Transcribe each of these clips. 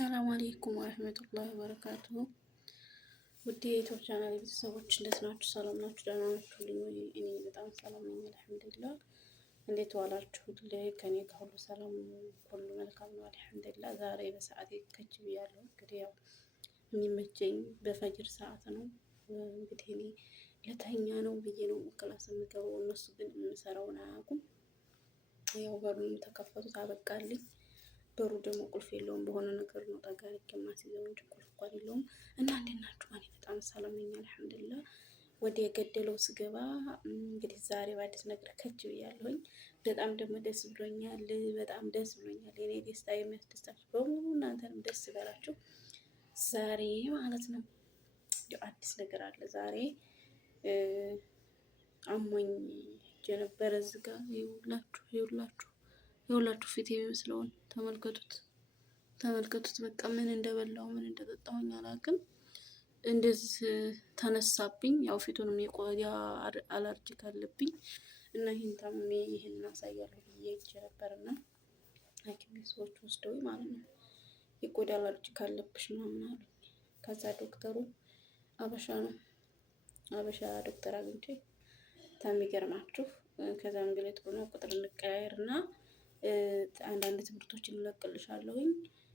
ሰላም አለይኩም ወረህመቱላሂ ወበረካቱሁ። ውድ የዩቲዩብ ቻናል ቤተሰቦች እንዴት ናችሁ? ሰላም ናችሁ? ደህና ናችሁ? እኔ በጣም ሰላም ነኝ አልሐምዱሊላህ። እንዴት ዋላችሁ? ከኔ ጋር ሁሉ ሰላም፣ ሁሉ መልካም ነው አልሐምዱሊላህ። ዛሬ በሰዓቴ ከች ብያለሁ። እንግዲህ ያው የሚመቸኝ በፈጅር ሰዓት ነው። እንግዲህ እኔ ለተኛ ነው ብዬ ነው ክላስ የምገባው። እነሱ ግን የምሰራውን አያውቁም። ያው በሩን ተከፈቱት አበቃልኝ። በሩ ደግሞ ቁልፍ የለውም። በሆነ ነገር ነው ጠጋ አድርጌ የማስይዘው እንጂ ቁልፍ እንኳን የለውም። እና እንዴት ናችሁ? እኔ በጣም ሰላም ነኝ አልሐምዱሊላህ። ወደ የገደለው ስገባ እንግዲህ ዛሬ በአዲስ ነገር ከች ብያለሁኝ። በጣም ደግሞ ደስ ብሎኛል። በጣም ደስ ብሎኛል። የኔ ደስታ የሚያስደስታችሁ በሙሉ እናንተንም ደስ ይበላችሁ። ዛሬ ማለት ነው አዲስ ነገር አለ። ዛሬ አሞኝ የነበረ እዚህ ጋር ይኸውላችሁ ፊት የሚመስለውን ተመልከቱት። በቃ ምን እንደበላው ምን እንደጠጣሁኝ አላውቅም። እንደዚህ ተነሳብኝ። ያው ፊቱንም የቆዳ አለርጂክ አለብኝ እና ይህን ታምሜ ይህን አሳያለሁ ብዬ ይዤ ነበርና ሐኪም ቤት ሰዎች ወስደው ማለት ነው የቆዳ አለርጂክ አለብሽ ምናምን አሉኝ። ከዛ ዶክተሩ አበሻ ነው ዶክተር አግኝቼ ታሚገርማችሁ ከዛ እንግዲህ ጥሩ ነው ቁጥር እንቀያየርና አንዳንድ ትምህርቶችን እለቅልሻለሁኝ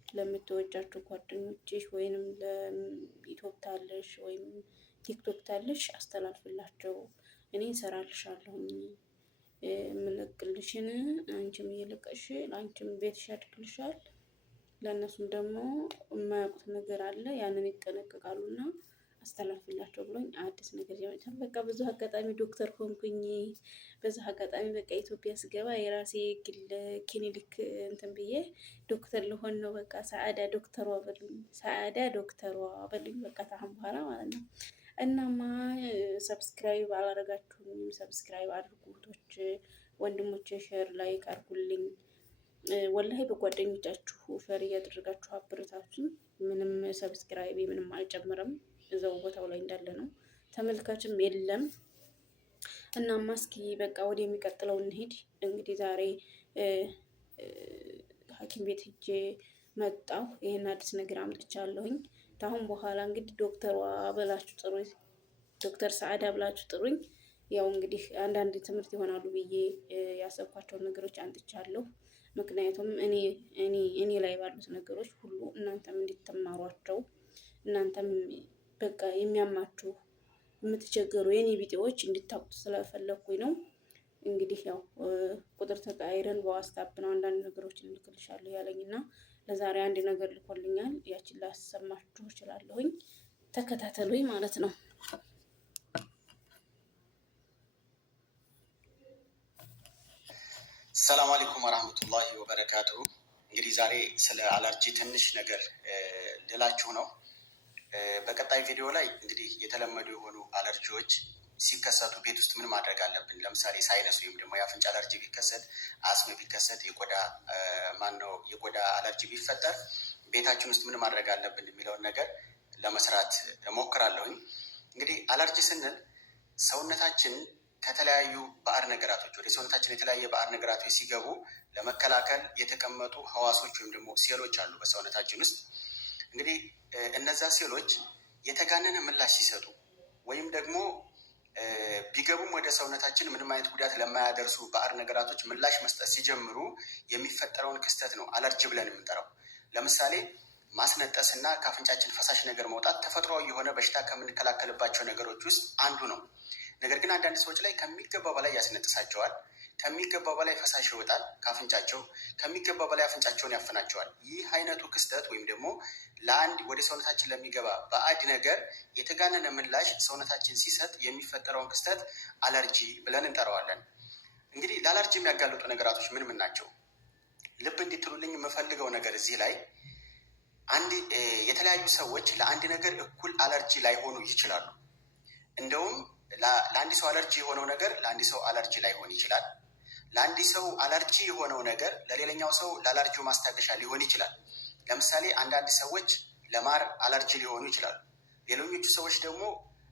ለምትወጃቸው ጓደኞችሽ ወይንም ለዩቲዩብ ታለሽ ወይም ቲክቶክ ታለሽ አስተላልፍላቸው። እኔ እሰራልሻለሁኝ የምለቅልሽን አንቺም እየለቀሽ ለአንቺም ቤትሽ ያድግልሻል። ለእነሱም ደግሞ የማያውቁት ነገር አለ ያንን ይጠነቀቃሉና አስተላልፍላቸው ብሎኝ አዲስ ነገር ያመጣል። በቃ ብዙ አጋጣሚ ዶክተር ሆንኩኝ። በዛ አጋጣሚ በቃ ኢትዮጵያ ስገባ የራሴ ግል ክሊኒክ እንትን ብዬ ዶክተር ልሆን ነው። በቃ ሰዓዳ ዶክተሯ በሉኝ በቃ ታሁን በኋላ ማለት ነው። እናማ ሰብስክራይብ አላደረጋችሁም? ሰብስክራይብ አድርጉ እህቶች ወንድሞቼ፣ ሼር ላይክ አድርጉልኝ። ወላሂ በጓደኞቻችሁ ሼር እያደረጋችሁ አበረታቱኝ። ምንም ሰብስክራይብ ምንም አልጨምርም። እዛው ቦታው ላይ እንዳለ ነው። ተመልካችም የለም። እናማ እስኪ በቃ ወደ የሚቀጥለው እንሂድ። እንግዲህ ዛሬ ሐኪም ቤት ሄጄ መጣሁ። ይሄን አዲስ ነገር አምጥቻለሁኝ። ታሁን በኋላ እንግዲህ ዶክተሯ ብላችሁ ጥሩኝ፣ ዶክተር ሰዓዳ ብላችሁ ጥሩኝ። ያው እንግዲህ አንዳንድ ትምህርት ይሆናሉ ብዬ ያሰብኳቸውን ነገሮች አንጥቻለሁ። ምክንያቱም እኔ ላይ ባሉት ነገሮች ሁሉ እናንተም እንድትማሯቸው እናንተም በቃ የሚያማችሁ የምትቸገሩ የኔ ቢጤዎች እንድታውቁት ስለፈለኩኝ ነው። እንግዲህ ያው ቁጥር ተቀያይረን በዋትስአፕ ነው አንዳንድ ነገሮችን ልክልሻለሁ ያለኝና ለዛሬ አንድ ነገር ልኮልኛል። ያችን ላሰማችሁ እችላለሁኝ። ተከታተሉኝ ማለት ነው። ሰላም አለይኩም ወራህመቱላሂ ወበረካቱሁ። እንግዲህ ዛሬ ስለ አለርጂ ትንሽ ነገር ልላችሁ ነው። በቀጣይ ቪዲዮ ላይ እንግዲህ የተለመዱ የሆኑ አለርጂዎች ሲከሰቱ ቤት ውስጥ ምን ማድረግ አለብን፣ ለምሳሌ ሳይነስ ወይም ደግሞ የአፍንጫ አለርጂ ቢከሰት፣ አስም ቢከሰት፣ የቆዳ አለርጂ ቢፈጠር ቤታችን ውስጥ ምን ማድረግ አለብን የሚለውን ነገር ለመስራት እሞክራለሁኝ። እንግዲህ አለርጂ ስንል ሰውነታችን ከተለያዩ ባዕድ ነገራቶች ወደ ሰውነታችን የተለያየ ባዕድ ነገራቶች ሲገቡ ለመከላከል የተቀመጡ ህዋሶች ወይም ደግሞ ሴሎች አሉ በሰውነታችን ውስጥ። እንግዲህ እነዛ ሴሎች የተጋነነ ምላሽ ሲሰጡ ወይም ደግሞ ቢገቡም ወደ ሰውነታችን ምንም አይነት ጉዳት ለማያደርሱ ባዕድ ነገራቶች ምላሽ መስጠት ሲጀምሩ የሚፈጠረውን ክስተት ነው አለርጂ ብለን የምንጠራው። ለምሳሌ ማስነጠስ እና ከአፍንጫችን ፈሳሽ ነገር መውጣት ተፈጥሯዊ የሆነ በሽታ ከምንከላከልባቸው ነገሮች ውስጥ አንዱ ነው። ነገር ግን አንዳንድ ሰዎች ላይ ከሚገባው በላይ ያስነጥሳቸዋል፣ ከሚገባው በላይ ፈሳሽ ይወጣል ከአፍንጫቸው፣ ከሚገባው በላይ አፍንጫቸውን ያፍናቸዋል። ይህ አይነቱ ክስተት ወይም ደግሞ ለአንድ ወደ ሰውነታችን ለሚገባ ባዕድ ነገር የተጋነነ ምላሽ ሰውነታችን ሲሰጥ የሚፈጠረውን ክስተት አለርጂ ብለን እንጠራዋለን። እንግዲህ ለአለርጂ የሚያጋልጡ ነገራቶች ምን ምን ናቸው? ልብ እንዲትሉልኝ የምፈልገው ነገር እዚህ ላይ የተለያዩ ሰዎች ለአንድ ነገር እኩል አለርጂ ላይሆኑ ይችላሉ። እንደውም ለአንድ ሰው አለርጂ የሆነው ነገር ለአንድ ሰው አለርጂ ላይሆን ይችላል። ለአንድ ሰው አለርጂ የሆነው ነገር ለሌላኛው ሰው ለአለርጂው ማስታገሻ ሊሆን ይችላል። ለምሳሌ አንዳንድ ሰዎች ለማር አለርጂ ሊሆኑ ይችላሉ። ሌሎኞቹ ሰዎች ደግሞ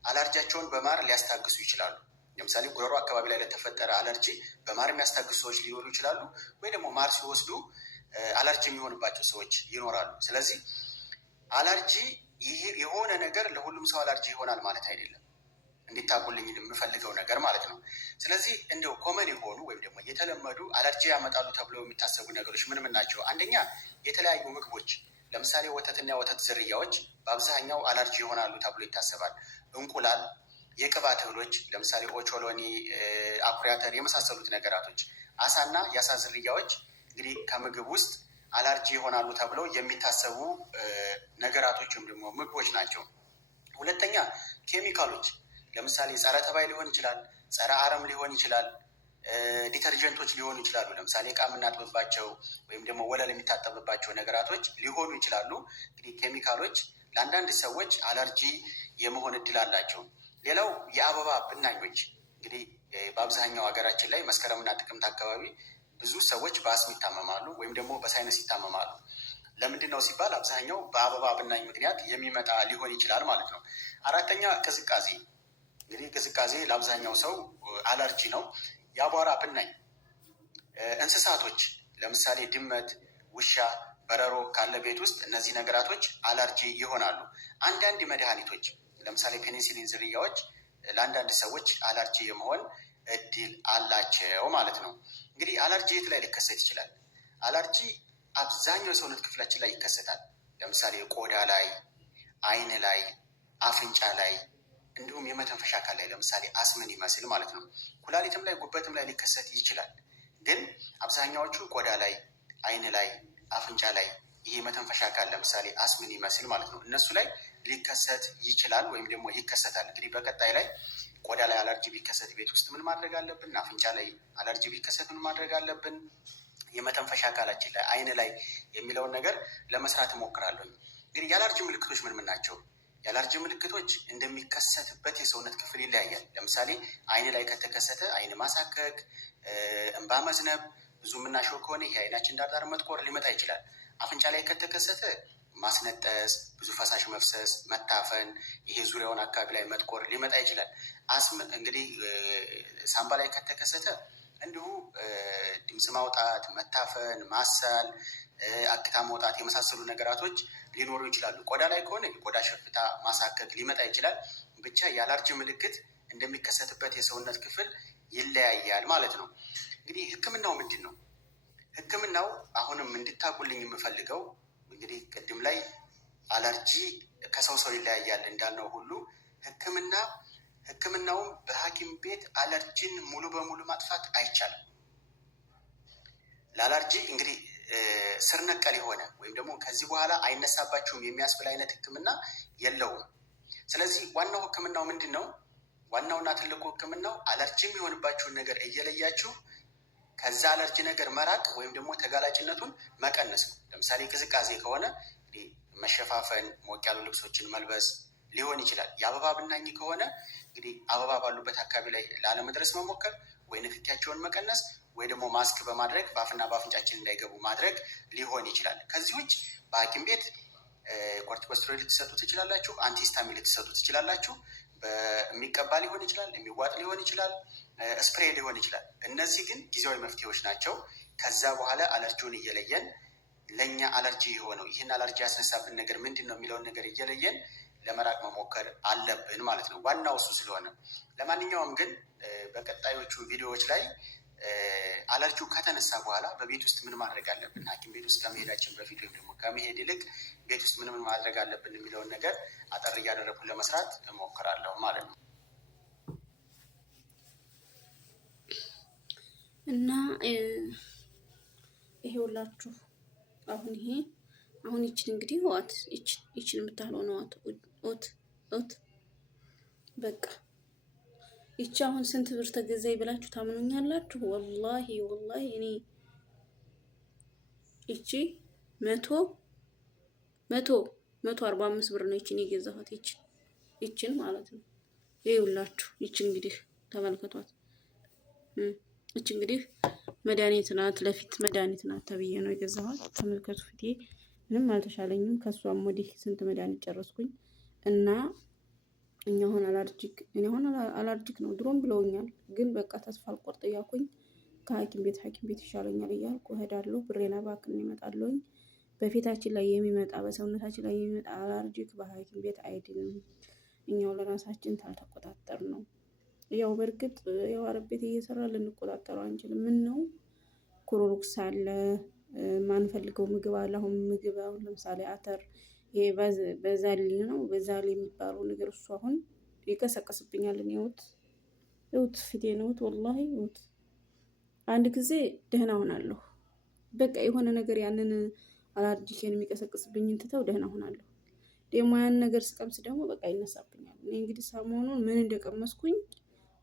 አለርጂያቸውን በማር ሊያስታግሱ ይችላሉ። ለምሳሌ ጉሮሮ አካባቢ ላይ ለተፈጠረ አለርጂ በማር የሚያስታግሱ ሰዎች ሊኖሩ ይችላሉ። ወይ ደግሞ ማር ሲወስዱ አለርጂ የሚሆንባቸው ሰዎች ይኖራሉ። ስለዚህ አለርጂ ይሄ የሆነ ነገር ለሁሉም ሰው አለርጂ ይሆናል ማለት አይደለም። እንዲታቁልኝ የምፈልገው ነገር ማለት ነው። ስለዚህ እንደው ኮመን የሆኑ ወይም ደግሞ የተለመዱ አለርጂ ያመጣሉ ተብለው የሚታሰቡ ነገሮች ምን ምን ናቸው? አንደኛ የተለያዩ ምግቦች፣ ለምሳሌ ወተትና የወተት ዝርያዎች በአብዛኛው አለርጂ ይሆናሉ ተብሎ ይታሰባል። እንቁላል፣ የቅባት እህሎች ለምሳሌ ኦቾሎኒ፣ አኩሪ አተር የመሳሰሉት ነገራቶች፣ አሳና የአሳ ዝርያዎች እንግዲህ ከምግብ ውስጥ አለርጂ ይሆናሉ ተብለው የሚታሰቡ ነገራቶች ወይም ደግሞ ምግቦች ናቸው። ሁለተኛ ኬሚካሎች ለምሳሌ ጸረ ተባይ ሊሆን ይችላል፣ ጸረ አረም ሊሆን ይችላል፣ ዲተርጀንቶች ሊሆኑ ይችላሉ። ለምሳሌ እቃ የምናጥብባቸው ወይም ደግሞ ወለል የሚታጠብባቸው ነገራቶች ሊሆኑ ይችላሉ። እንግዲህ ኬሚካሎች ለአንዳንድ ሰዎች አለርጂ የመሆን እድል አላቸው። ሌላው የአበባ ብናኞች እንግዲህ በአብዛኛው ሀገራችን ላይ መስከረምና ጥቅምት አካባቢ ብዙ ሰዎች በአስም ይታመማሉ ወይም ደግሞ በሳይነስ ይታመማሉ። ለምንድን ነው ሲባል አብዛኛው በአበባ ብናኝ ምክንያት የሚመጣ ሊሆን ይችላል ማለት ነው። አራተኛ ቅዝቃዜ፣ እንግዲህ ቅዝቃዜ ለአብዛኛው ሰው አለርጂ ነው። የአቧራ ብናኝ፣ እንስሳቶች ለምሳሌ ድመት፣ ውሻ፣ በረሮ ካለ ቤት ውስጥ እነዚህ ነገራቶች አለርጂ ይሆናሉ። አንዳንድ መድኃኒቶች ለምሳሌ ፔኒሲሊን ዝርያዎች ለአንዳንድ ሰዎች አለርጂ የመሆን እድል አላቸው ማለት ነው። እንግዲህ አለርጂ የት ላይ ሊከሰት ይችላል? አለርጂ አብዛኛው የሰውነት ክፍላችን ላይ ይከሰታል። ለምሳሌ ቆዳ ላይ፣ አይን ላይ፣ አፍንጫ ላይ እንዲሁም የመተንፈሻ አካል ላይ ለምሳሌ አስምን ይመስል ማለት ነው። ኩላሊትም ላይ ጉበትም ላይ ሊከሰት ይችላል። ግን አብዛኛዎቹ ቆዳ ላይ፣ አይን ላይ፣ አፍንጫ ላይ ይሄ የመተንፈሻ አካል ለምሳሌ አስምን ይመስል ማለት ነው እነሱ ላይ ሊከሰት ይችላል ወይም ደግሞ ይከሰታል። እንግዲህ በቀጣይ ላይ ቆዳ ላይ አለርጂ ቢከሰት ቤት ውስጥ ምን ማድረግ አለብን? አፍንጫ ላይ አለርጂ ቢከሰት ምን ማድረግ አለብን? የመተንፈሻ አካላችን ላይ፣ አይን ላይ የሚለውን ነገር ለመስራት እሞክራለሁ። እንግዲህ የአለርጂ ምልክቶች ምን ምን ናቸው? የአለርጂ ምልክቶች እንደሚከሰትበት የሰውነት ክፍል ይለያያል። ለምሳሌ አይን ላይ ከተከሰተ አይን ማሳከክ፣ እንባ መዝነብ፣ ብዙ የምናሸው ከሆነ ይሄ አይናችን ዳርዳር መጥቆር ሊመጣ ይችላል። አፍንጫ ላይ ከተከሰተ ማስነጠስ፣ ብዙ ፈሳሽ መፍሰስ፣ መታፈን፣ ይሄ ዙሪያውን አካባቢ ላይ መጥቆር ሊመጣ ይችላል። አስም እንግዲህ ሳምባ ላይ ከተከሰተ እንዲሁ ድምፅ ማውጣት፣ መታፈን፣ ማሳል፣ አክታ መውጣት የመሳሰሉ ነገራቶች ሊኖሩ ይችላሉ። ቆዳ ላይ ከሆነ የቆዳ ሽፍታ፣ ማሳከክ ሊመጣ ይችላል። ብቻ የአለርጂ ምልክት እንደሚከሰትበት የሰውነት ክፍል ይለያያል ማለት ነው። እንግዲህ ሕክምናው ምንድን ነው? ሕክምናው አሁንም እንድታቁልኝ የምፈልገው እንግዲህ ቅድም ላይ አለርጂ ከሰው ሰው ይለያያል እንዳልነው ሁሉ ሕክምናውም በሐኪም ቤት አለርጂን ሙሉ በሙሉ ማጥፋት አይቻልም። ለአለርጂ እንግዲህ ስር ነቀል የሆነ ወይም ደግሞ ከዚህ በኋላ አይነሳባችሁም የሚያስብል አይነት ሕክምና የለውም። ስለዚህ ዋናው ሕክምናው ምንድን ነው? ዋናውና ትልቁ ሕክምናው አለርጂ የሚሆንባችሁን ነገር እየለያችሁ ከዛ አለርጂ ነገር መራቅ ወይም ደግሞ ተጋላጭነቱን መቀነስ ነው። ለምሳሌ ቅዝቃዜ ከሆነ መሸፋፈን፣ ሞቅ ያሉ ልብሶችን መልበስ ሊሆን ይችላል። የአበባ ብናኝ ከሆነ እንግዲህ አበባ ባሉበት አካባቢ ላይ ላለመድረስ መሞከር ወይ ንክኪያቸውን መቀነስ ወይ ደግሞ ማስክ በማድረግ በአፍና በአፍንጫችን እንዳይገቡ ማድረግ ሊሆን ይችላል። ከዚህ ውጭ በሐኪም ቤት ኮርቲኮስትሮይድ ልትሰጡ ትችላላችሁ፣ አንቲስታሚን ልትሰጡ ትችላላችሁ። የሚቀባ ሊሆን ይችላል፣ የሚዋጥ ሊሆን ይችላል፣ ስፕሬይ ሊሆን ይችላል። እነዚህ ግን ጊዜያዊ መፍትሄዎች ናቸው። ከዛ በኋላ አለርጂውን እየለየን ለእኛ አለርጂ የሆነው ይህን አለርጂ ያስነሳብን ነገር ምንድን ነው የሚለውን ነገር እየለየን ለመራቅ መሞከር አለብን ማለት ነው። ዋናው እሱ ስለሆነ ለማንኛውም ግን በቀጣዮቹ ቪዲዮዎች ላይ አለርጂው ከተነሳ በኋላ በቤት ውስጥ ምን ማድረግ አለብን፣ ሐኪም ቤት ውስጥ ከመሄዳችን በፊት ወይም ደግሞ ከመሄድ ይልቅ ቤት ውስጥ ምን ማድረግ አለብን የሚለውን ነገር አጠር እያደረኩ ለመስራት እሞክራለሁ ማለት ነው። እና ይሄውላችሁ አሁን ይችን እንግዲህ ዋት ይችን የምታህለው ነው ኦት በቃ ይቺ አሁን ስንት ብር ተገዛይ ብላችሁ ታምኑኛላችሁ? ወላሂ እኔ ይቺ 145 ብር ነው ይችን የገዛኋት ይችን ማለት ነው። ይኸውላችሁ ይቺ እንግዲህ ተመልከቷት። ይቺ እንግዲህ መድኃኒት ናት፣ ለፊት መድኃኒት ናት ተብዬ ነው የገዛኋት። ተመልከቱ፣ ፊቴ ምንም አልተሻለኝም። ከሷም ወዲህ ስንት መድኃኒት ጨረስኩኝ እና እኔ አሁን አለርጂክ ነው። ድሮም ብለውኛል፣ ግን በቃ ተስፋ አልቆርጥ እያልኩኝ ከሐኪም ቤት ይሻለኛል እያልኩ እሄዳለሁ። ብሬን አባክን እመጣለሁኝ። በፊታችን ላይ የሚመጣ በሰውነታችን ላይ የሚመጣ አላርጂክ በሐኪም ቤት አይድንም። እኛው ለራሳችን ታልተቆጣጠር ነው። ያው በእርግጥ ያው አረብ ቤት እየሰራ ልንቆጣጠረው አንችልም። ምን ነው ኩሮሮክስ አለ፣ ማንፈልገው ምግብ አለ። አሁን ምግብ አሁን ለምሳሌ አተር ይሄ በዛሊ ነው በዛሊ የሚባለው ነገር እሱ አሁን ይቀሰቅስብኛል። እውት ፊቴ ነው ወላሂ እውት። አንድ ጊዜ ደህና ሆናለሁ። በቃ የሆነ ነገር ያንን አላርጂሽን የሚቀሰቅስብኝን ትተው ደህና ሆናለሁ። ደግሞ ያን ነገር ስቀምስ ደግሞ በቃ ይነሳብኛል። እኔ እንግዲህ ሰሞኑን ምን እንደቀመስኩኝ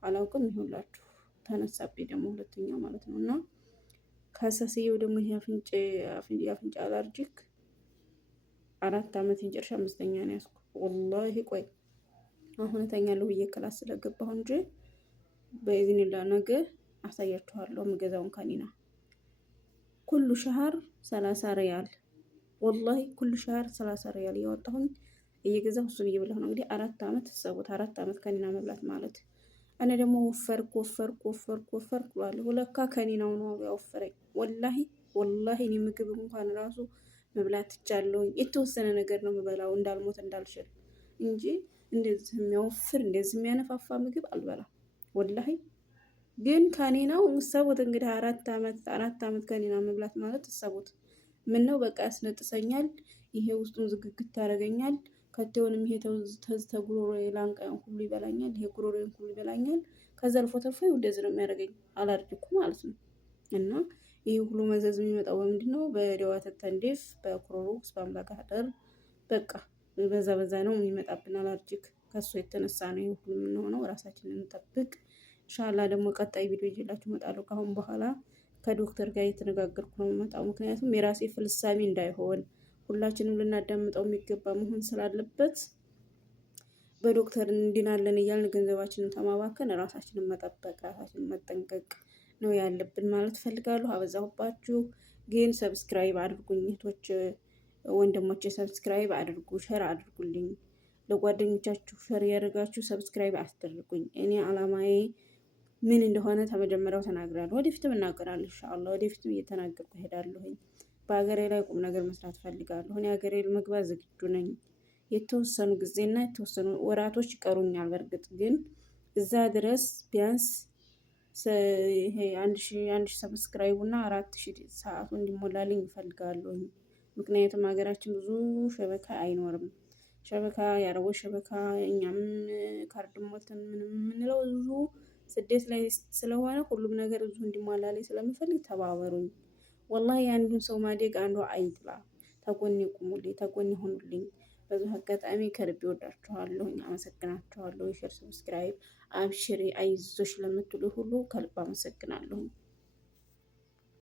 አላውቅም። ይሁንላችሁ ተነሳብኝ ደግሞ ሁለተኛው ማለት ነው። እና ከሰስየው ደግሞ ይሄ የአፍንጫ አላርጂክ 4 ዓመት እንጨርሻ 5ኛ ነው ያዝኩ። ወላሂ ቆይ አሁን እተኛለሁ ብዬ ክላስ ስለገባሁ እንጂ በኢዝኒላ ነገ አሳያችኋለሁ የምገዛውን ካኒና ኩሉ ሸህር 30 ሪያል ወላሂ ኩሉ ሸህር 30 ሪያል እያወጣሁኝ እየገዛሁ እሱን እየበላሁ ነው። እንግዲህ 4 ዓመት ሰቡት 4 ዓመት ካኒና መብላት ማለት እኔ ደግሞ ወፈርኩ ብላለሁ። ለካ ከኒናው ነው ያወፈረኝ። ወላሂ እኔ ምግብ እንኳን ራሱ መብላት ትቻለሁኝ። የተወሰነ ነገር ነው የምበላው እንዳልሞት እንዳልሽል እንጂ እንደዚህ የሚያወፍር እንደዚህ የሚያነፋፋ ምግብ አልበላም። ወላሂ ግን ከኒናው ሰቡት እንግዲህ 4 ዓመት ከኒና መብላት ማለት ሰቡት። ምን ነው በቃ ያስነጥሰኛል። ይሄ ውስጡን ዝግግት ያደርገኛል። ከቴውንም ይሄ ተጉሮሮ ላንቃን ሁሉ ይበላኛል። ይሄ ጉሮሮን ሁሉ ይበላኛል። ከዛ አልፎ ተርፎ እንደዚህ ነው የሚያደርገኝ አላርጂኩ ማለት ነው። እና ይሄ ሁሉ መዘዝ የሚመጣው በምንድነው? በደዋተ ተንዴፍ፣ በክሮሮክስ፣ በአምባጋደር በቃ በዛ ነው የሚመጣብን አላርጂክ። ከሱ የተነሳ ነው ይሄ ሁሉ የምንሆነው። ራሳችንን እንጠብቅ። ኢንሻአላህ ደግሞ ቀጣይ ቪዲዮ ይዤላችሁ እመጣለሁ። ከአሁን በኋላ ከዶክተር ጋር እየተነጋገርኩ ነው የምመጣው። ምክንያቱም የራሴ ፍልሳሜ እንዳይሆን ሁላችንም ልናዳምጠው የሚገባ መሆን ስላለበት በዶክተር እንድናለን እያልን ገንዘባችንን ተማባከን ራሳችንን መጠበቅ ራሳችንን መጠንቀቅ ነው ያለብን ማለት ፈልጋለሁ። አበዛሁባችሁ፣ ግን ሰብስክራይብ አድርጉኝ እህቶች ወንድሞቼ፣ ሰብስክራይብ አድርጉ፣ ሸር አድርጉልኝ። ለጓደኞቻችሁ ሸር ያደርጋችሁ ሰብስክራይብ አስደርጉኝ። እኔ አላማዬ ምን እንደሆነ ተመጀመሪያው ተናግራለሁ። ወደፊትም እናገራለሁ ኢንሻአላህ። ወደፊትም እየተናገርኩ እሄዳለሁኝ። በሀገሬ ላይ ቁም ነገር መስራት ፈልጋለሁ። እኔ ሀገሬ ለመግባት ዝግጁ ነኝ። የተወሰኑ ጊዜና የተወሰኑ ወራቶች ይቀሩኛል። በእርግጥ ግን እዛ ድረስ ቢያንስ ይሄ 1000 ሰብስክራይቡ እና 4000 ሰዓቱ እንዲሞላልኝ ይፈልጋለሁ። ምክንያቱም ሀገራችን ብዙ ሸበካ አይኖርም። ሸበካ ያረቦች ሸበካ እኛም ካርድ ሞልተን ምንም የምንለው ብዙ ስደት ላይ ስለሆነ ሁሉም ነገር ብዙ እንዲሟላልኝ ስለምፈልግ ተባበሩኝ። ወላሂ አንዱን ሰው ማደግ አንዱ አይጥላ። ተጎኔ ቁሙልኝ፣ ተጎኔ ሆኑልኝ። በዚህ አጋጣሚ ከልቤ ወዳችኋለሁ፣ አመሰግናችኋለሁ። ሼር፣ ሰብስክራይብ፣ አብሽሪ አይዞሽ ለምትሉ ሁሉ ከልብ አመሰግናለሁ።